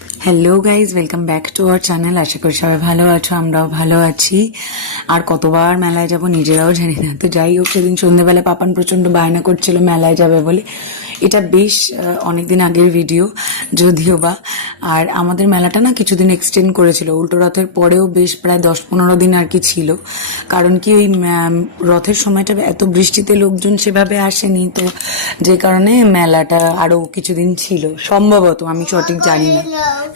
Hello guys, welcome back to our channel. আশা করি সবাই ভালো আছো, আমরাও ভালো আছি। আর কতবার মেলায় যাব নিজেরাও জানি না। তো যাই হোক, সেদিন সন্ধ্যেবেলা পাপান প্রচণ্ড বায়না করছিল মেলায় যাবে বলে। এটা বেশ অনেকদিন আগের ভিডিও যদিও বা। আর আমাদের মেলাটা না কিছুদিন এক্সটেন্ড করেছিল, উল্টো রথের পরেও বেশ প্রায় 10-15 দিন আর কি ছিল। কারণ কি ওই রথের সময়টা এত বৃষ্টিতে লোকজন সেভাবে আসেনি, তো যে কারণে মেলাটা আরও কিছুদিন ছিল সম্ভবত, আমি সঠিক জানি না।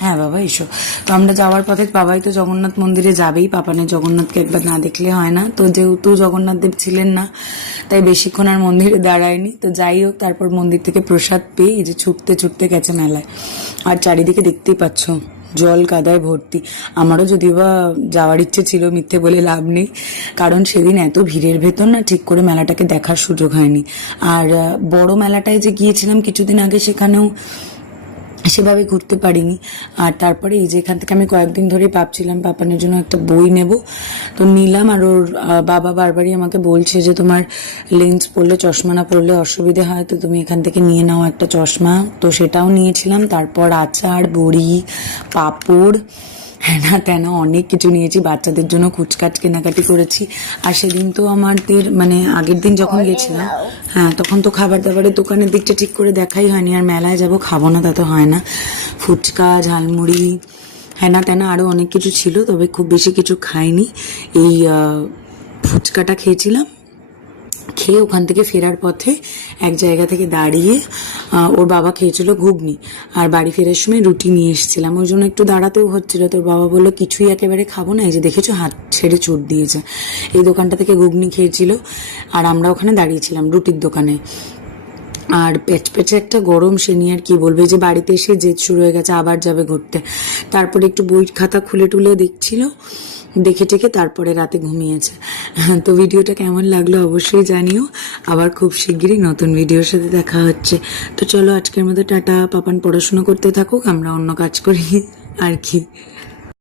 হ্যাঁ বাবা, এসো। তো আমরা যাওয়ার পথে বাবাই তো জগন্নাথ মন্দিরে যাবেই, পাপানের জগন্নাথকে একবার না দেখলে হয় না। তো যেহেতু জগন্নাথ দেব ছিলেন না, তাই বেশিক্ষণ আর মন্দিরে দাঁড়ায়নি। তো যাই হোক, তারপর মন্দির থেকে প্রসাদ পেয়ে এই যে ছুটতে ছুটতে গেছে মেলায়। আর চারিদিকে দেখতেই পাচ্ছ জল কাদায় ভর্তি। আমারও যদিও বা যাওয়ার ইচ্ছে ছিল, মিথ্যে বলে লাভ নেই, কারণ সেদিন এত ভিড়ের ভেতর না ঠিক করে মেলাটাকে দেখার সুযোগ হয়নি। আর বড় মেলাটায় যে গিয়েছিলাম কিছুদিন আগে, সেখানেও সেভাবে ঘুরতে পারিনি। আর তারপরে এই যে এখান থেকে আমি কয়েকদিন ধরেই ভাবছিলাম পাপানের জন্য একটা বই নেব, তো নিলাম। আর ওর বাবা বারবারই আমাকে বলছে যে তোমার লেন্স পরলে, চশমা না পরলে অসুবিধে হয়, তো তুমি এখান থেকে নিয়ে নাও একটা চশমা। তো সেটাও নিয়েছিলাম। তারপর আচার, বড়ি, পাঁপড়, হ্যাঁ তেনা অনেক কিছু নিয়েছি। বাচ্চাদের জন্য কুচকাচ কেনাকাটি করেছি। আর সেদিন তো আমাদের মানে আগের দিন যখন গেছিলাম, হ্যাঁ তখন তো খাবার দাবারের দোকানের দিকটা ঠিক করে দেখাই হয়নি। আর মেলায় যাব খাবো না তা তো হয় না। ফুচকা, ঝালমুড়ি, হ্যাঁ তেনা আরও অনেক কিছু ছিল, তবে খুব বেশি কিছু খাইনি। এই ফুচকাটা খেয়েছিলাম। খেয়ে ওখান থেকে ফেরার পথে এক জায়গা থেকে দাঁড়িয়ে ওর বাবা খেয়েছিল ঘুগনি, আর বাড়ি ফেরার সময় রুটি নিয়ে এসেছিলাম, ওই জন্য একটু দাঁড়াতেও হচ্ছিল। তোর বাবা বললো কিছুই একেবারে খাবো না, এই যে দেখেছো হাত ছেড়ে চোট দিয়েছে। এই দোকানটা থেকে ঘুগনি খেয়েছিল, আর আমরা ওখানে দাঁড়িয়েছিলাম রুটির দোকানে। আর পেচপেচে একটা গরম, সে নিয়ে আর কি বলবে, যে বাড়িতে এসে জেদ শুরু হয়ে গেছে, আবার যাবে ঘুরতে। তারপরে একটু বই খাতা খুলে টুলে দেখছিল, দেখে টেকে তারপরে রাতে ঘুমিয়েছে। তো ভিডিওটা কেমন লাগলো অবশ্যই জানিও। আবার খুব শিগগিরই নতুন ভিডিওর সাথে দেখা হচ্ছে। তো চলো আজকের মতো টাটা। পাপান পড়াশোনা করতে থাকুক, আমরা অন্য কাজ করি আর কি।